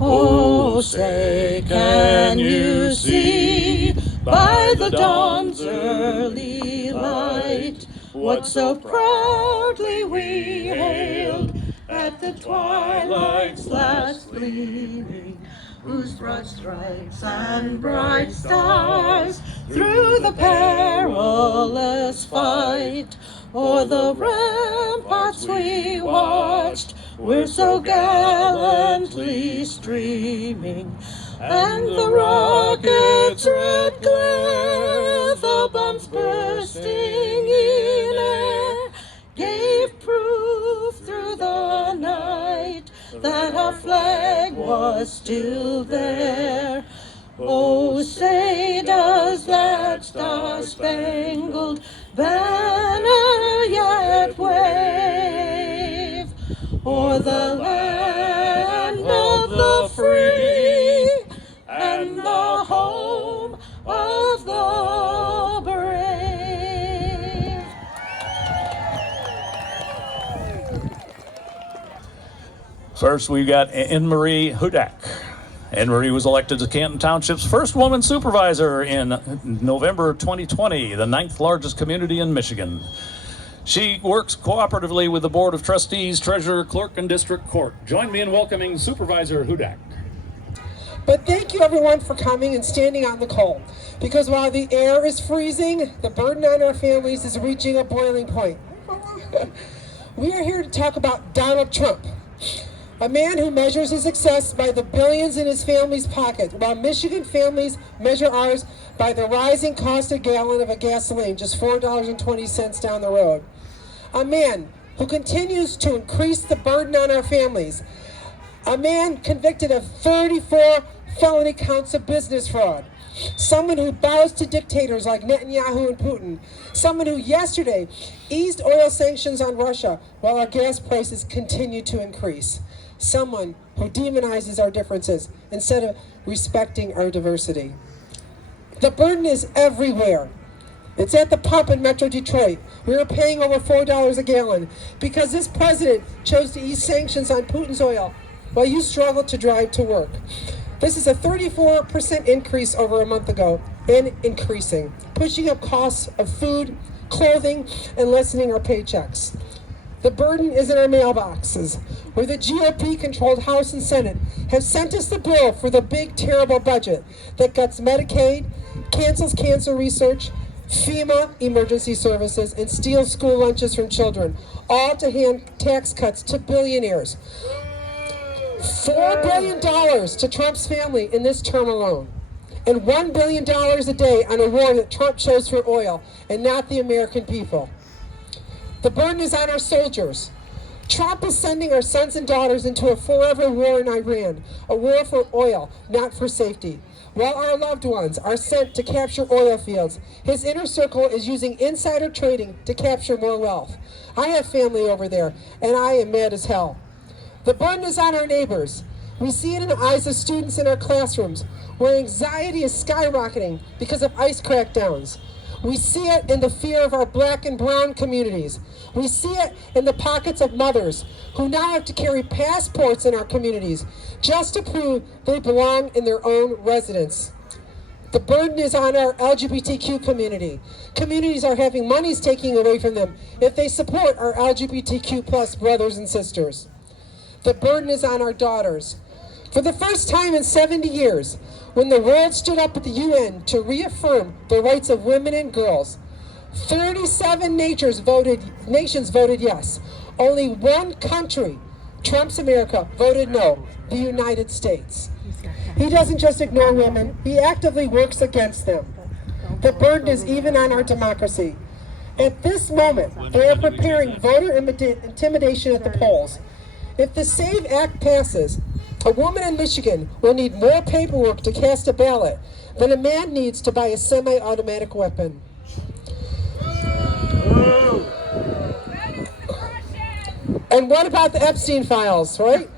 Oh, say, can you see by the dawn's early light what so proudly we hailed at the twilight's last gleaming, whose broad stripes and bright stars through the perilous fight o'er the ramparts we watched were so gallantly streaming, and the rocket's red glare, the bombs bursting in air, gave proof through the night that our flag was still there. Oh, say, does that star-spangled banner yet wave o'er the land of the free and the home of the brave? First, we've got Anne Marie Hudak. Anne Marie was elected to Canton Township's first woman supervisor in November 2020, the 9th largest community in Michigan. She works cooperatively with the Board of Trustees, Treasurer, Clerk, and District Court. Join me in welcoming Supervisor Hudak. But thank you, everyone, for coming and standing out in the cold. Because while the air is freezing, the burden on our families is reaching a boiling point. We are here to talk about Donald Trump, a man who measures his success by the billions in his family's pocket, while Michigan families measure ours by the rising cost a gallon of a gasoline, just $4.20 down the road. A man who continues to increase the burden on our families. A man convicted of 34 felony counts of business fraud. Someone who bows to dictators like Netanyahu and Putin. Someone who yesterday eased oil sanctions on Russia while our gas prices continue to increase. Someone who demonizes our differences instead of respecting our diversity. The burden is everywhere. It's at the pump in Metro Detroit. We are paying over $4 a gallon because this president chose to ease sanctions on Putin's oil while you struggle to drive to work. This is a 34% increase over a month ago and increasing, pushing up costs of food, clothing, and lessening our paychecks. The burden is in our mailboxes, where the GOP-controlled House and Senate have sent us the bill for the big, terrible budget that cuts Medicaid, cancels cancer research, FEMA emergency services, and steals school lunches from children, all to hand tax cuts to billionaires. $4 billion to Trump's family in this term alone, and $1 billion a day on a war that Trump chose for oil and not the American people. The burden is on our soldiers. Trump is sending our sons and daughters into a forever war in Iran, a war for oil, not for safety. While our loved ones are sent to capture oil fields, his inner circle is using insider trading to capture more wealth. I have family over there, and I am mad as hell. The burden is on our neighbors. We see it in the eyes of students in our classrooms, where anxiety is skyrocketing because of ICE crackdowns. We see it in the fear of our black and brown communities. We see it in the pockets of mothers who now have to carry passports in our communities just to prove they belong in their own residence. The burden is on our LGBTQ community. Communities are having monies taken away from them if they support our LGBTQ plus brothers and sisters. The burden is on our daughters. For the first time in 70 years, when the world stood up at the UN to reaffirm the rights of women and girls, 37 nations voted yes. Only one country, Trump's America, voted no, the United States. He doesn't just ignore women, he actively works against them. The burden is even on our democracy. At this moment, they are preparing voter intimidation at the polls. If the SAVE Act passes, a woman in Michigan will need more paperwork to cast a ballot than a man needs to buy a semi-automatic weapon. And what about the Epstein files, right?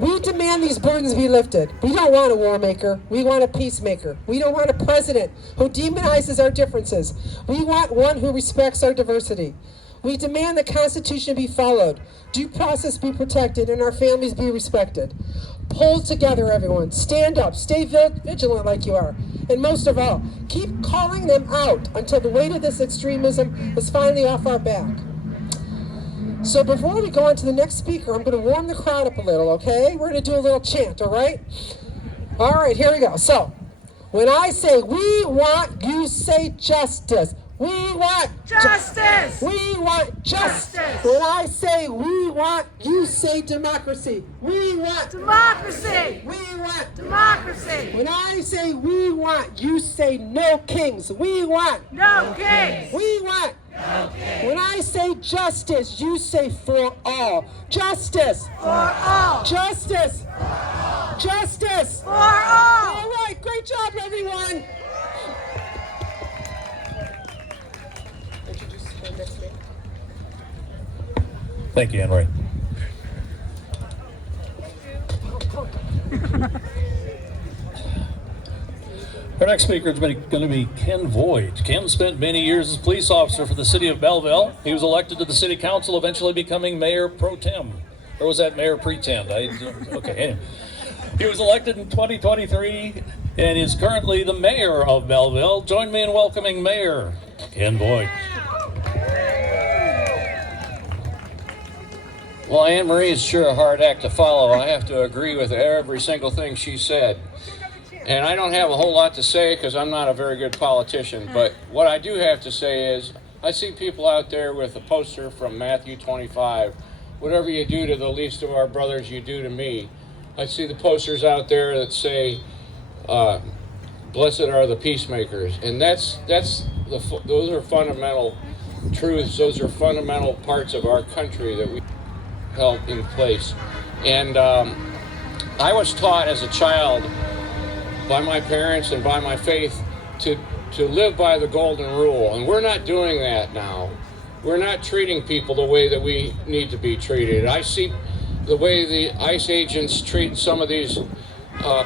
We demand these burdens be lifted. We don't want a war maker. We want a peacemaker. We don't want a president who demonizes our differences. We want one who respects our diversity. We demand the Constitution be followed, due process be protected, and our families be respected. Pull together, everyone. Stand up. Stay vigilant like you are. And most of all, keep calling them out until the weight of this extremism is finally off our back. So before we go on to the next speaker, I'm going to warm the crowd up a little, okay? We're going to do a little chant, all right? All right, here we go. So, when I say we want, you say justice. We want Justice! We want justice. Justice. When I say we want, you say democracy. We want Democracy! We want Democracy! When I say we want, you say no kings. We want No kings! We want No kings! When I say justice, you say for all. Justice. For all! Justice. Justice. For all! All right, great job, everyone. Thank you, Anne Marie. Our next speaker is going to be Ken Voigt. Ken spent many years as police officer for the city of Belleville. He was elected to the city council, eventually becoming mayor pro tem. Or was that mayor pretend? Okay, anyway. He was elected in 2023 and is currently the mayor of Belleville. Join me in welcoming Mayor Ken Voigt. Well, Anne Marie is sure a hard act to follow. I have to agree with every single thing she said. And I don't have a whole lot to say because I'm not a very good politician. But what I do have to say is I see people out there with a poster from Matthew 25. Whatever you do to the least of our brothers, you do to me. I see the posters out there that say, blessed are the peacemakers. And those are fundamental truths. Those are fundamental parts of our country that we held in place. And I was taught as a child by my parents and by my faith to live by the golden rule. And we're not doing that now. We're not treating people the way that we need to be treated. I see the way the ICE agents treat some of these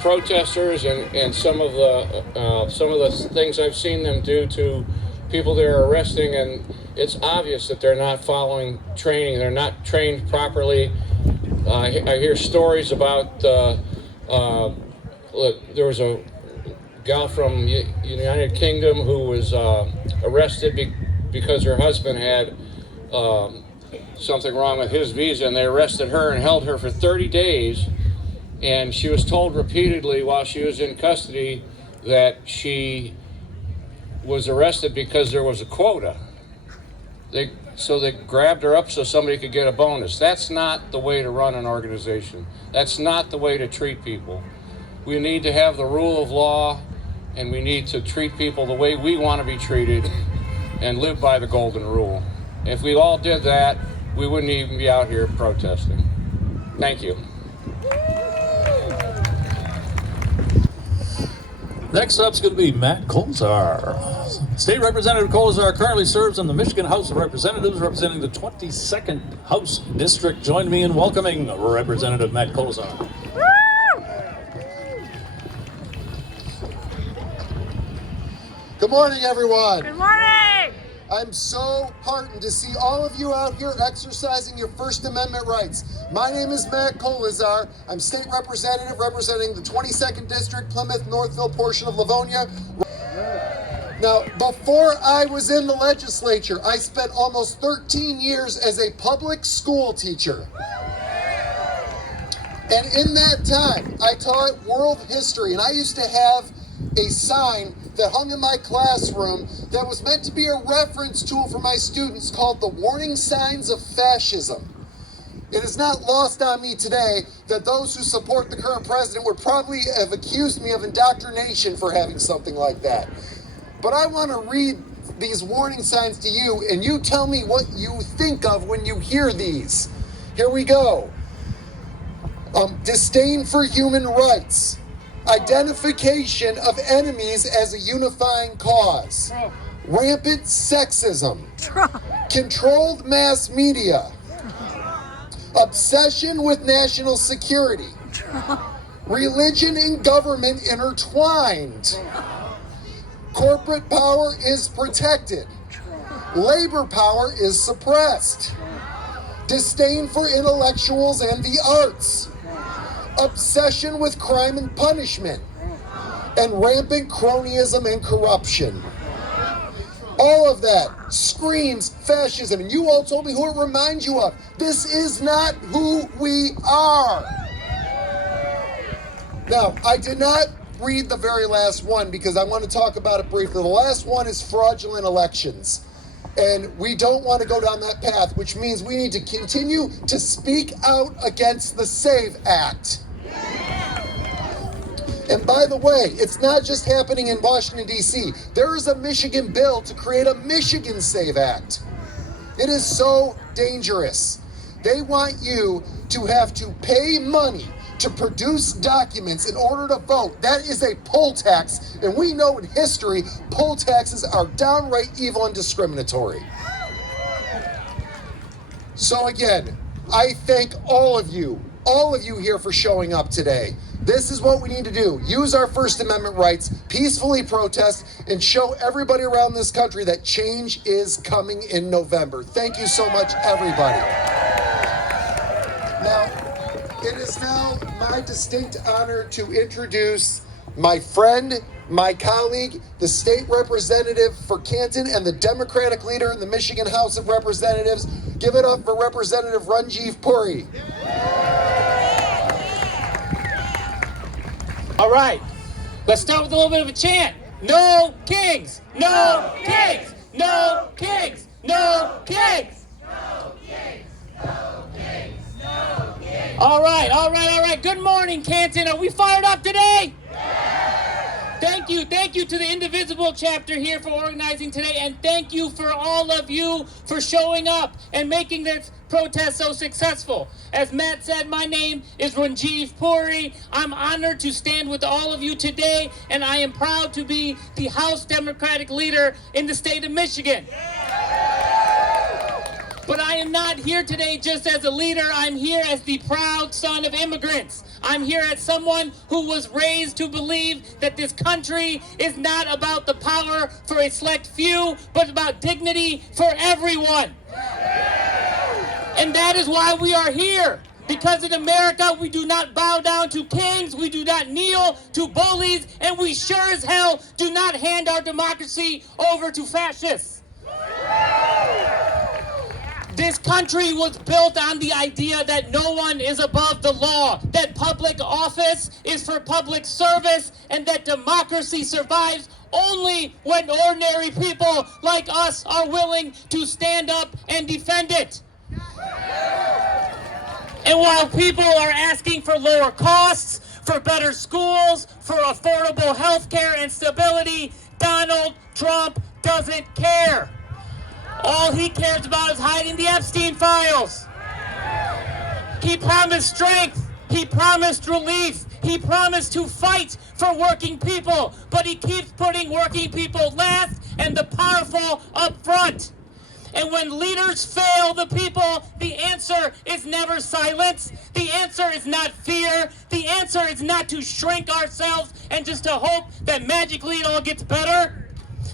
protesters and some of the things I've seen them do to people they're arresting, and it's obvious that they're not following training. They're not trained properly. I hear stories about there was a gal from the United Kingdom who was arrested because her husband had something wrong with his visa, and they arrested her and held her for 30 days. And she was told repeatedly while she was in custody that she was arrested because there was a quota. So they grabbed her up so somebody could get a bonus. That's not the way to run an organization. That's not the way to treat people. We need to have the rule of law, and we need to treat people the way we want to be treated and live by the golden rule. If we all did that, we wouldn't even be out here protesting. Thank you. Next up is going to be Matt Koleszar. State Representative Koleszar currently serves in the Michigan House of Representatives, representing the 22nd House District. Join me in welcoming Representative Matt Koleszar. Good morning, everyone. Good morning! I'm so heartened to see all of you out here exercising your First Amendment rights. My name is Matt Koleszar. I'm state representative representing the 22nd District, Plymouth, Northville portion of Livonia. Now, before I was in the legislature, I spent almost 13 years as a public school teacher. And in that time, I taught world history, and I used to have a sign that hung in my classroom that was meant to be a reference tool for my students called the Warning Signs of Fascism. It is not lost on me today that those who support the current president would probably have accused me of indoctrination for having something like that. But I want to read these warning signs to you, and you tell me what you think of when you hear these. Here we go. Disdain for human rights. Identification of enemies as a unifying cause. Rampant sexism. Controlled mass media. Obsession with national security. Religion and government intertwined. Corporate power is protected. Labor power is suppressed. Disdain for intellectuals and the arts. Obsession with crime and punishment. And rampant cronyism and corruption. All of that screams fascism. And you all told me who it reminds you of. This is not who we are. Now, I did not read the very last one because I want to talk about it briefly. The last one is fraudulent elections. And we don't want to go down that path, which means we need to continue to speak out against the SAVE Act. And by the way, it's not just happening in Washington, D.C. There is a Michigan bill to create a Michigan SAVE Act. It is so dangerous. They want you to have to pay money to produce documents in order to vote. That is a poll tax, and we know in history, poll taxes are downright evil and discriminatory. So again, I thank all of you here for showing up today. This is what we need to do. Use our First Amendment rights, peacefully protest, and show everybody around this country that change is coming in November. Thank you so much, everybody. Now, it is now my distinct honor to introduce my friend, my colleague, the state representative for Canton and the Democratic leader in the Michigan House of Representatives. Give it up for Representative Ranjeev Puri. All right, let's start with a little bit of a chant. No kings, no kings, no kings, no kings. No kings, no kings, no kings. All right. Good morning, Canton. Are we fired up today? Thank you to the Indivisible chapter here for organizing today, and thank you for all of you for showing up and making this protest so successful. As Matt said, my name is Ranjeev Puri. I'm honored to stand with all of you today, and I am proud to be the House Democratic leader in the state of Michigan. But I am not here today just as a leader. I'm here as the proud son of immigrants. I'm here as someone who was raised to believe that this country is not about the power for a select few, but about dignity for everyone. And that is why we are here. Because in America, we do not bow down to kings, we do not kneel to bullies, and we sure as hell do not hand our democracy over to fascists. This country was built on the idea that no one is above the law, that public office is for public service, and that democracy survives only when ordinary people like us are willing to stand up and defend it. And while people are asking for lower costs, for better schools, for affordable health care and stability, Donald Trump doesn't care. All he cares about is hiding the Epstein files. He promised strength. He promised relief. He promised to fight for working people, but he keeps putting working people last and the powerful up front. And when leaders fail the people, the answer is never silence. The answer is not fear. The answer is not to shrink ourselves and just to hope that magically it all gets better.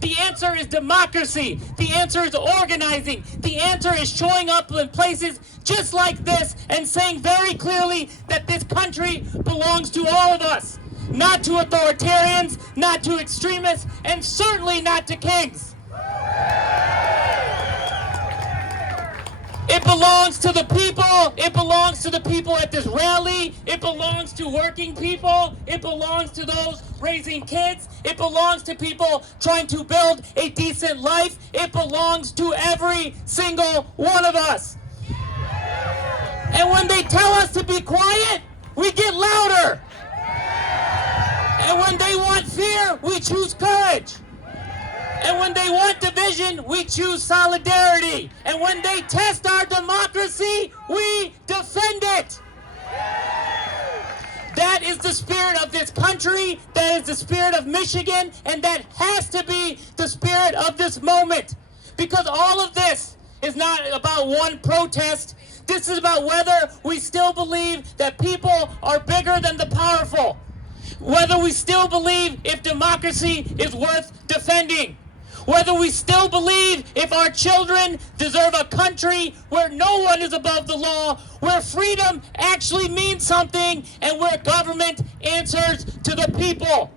The answer is democracy. The answer is organizing. The answer is showing up in places just like this and saying very clearly that this country belongs to all of us. Not to authoritarians, not to extremists, and certainly not to kings. It belongs to the people. It belongs to the people at this rally. It belongs to working people. It belongs to those raising kids. It belongs to people trying to build a decent life. It belongs to every single one of us. And when they tell us to be quiet, we get louder. And when they want fear, we choose courage. And when they want division, we choose solidarity. And when they test our democracy, we defend it. That is the spirit of this country. That is the spirit of Michigan. And that has to be the spirit of this moment. Because all of this is not about one protest. This is about whether we still believe that people are bigger than the powerful. Whether we still believe if democracy is worth defending. Whether we still believe if our children deserve a country where no one is above the law, where freedom actually means something, and where government answers to the people.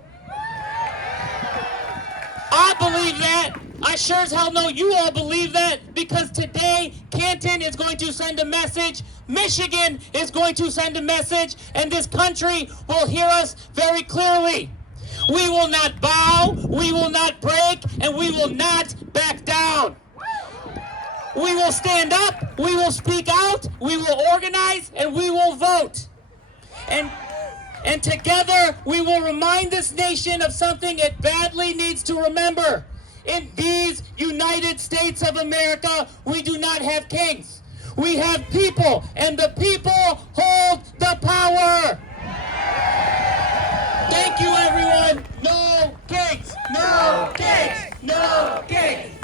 I believe that. I sure as hell know you all believe that, because today Canton is going to send a message, Michigan is going to send a message, and this country will hear us very clearly. We will not bow, we will not break, and we will not back down. We will stand up, we will speak out, we will organize, and we will vote. And together, we will remind this nation of something it badly needs to remember. In these United States of America, we do not have kings. We have people, and the people hold the power. Thank you, everyone. No kings, no kings, no kings.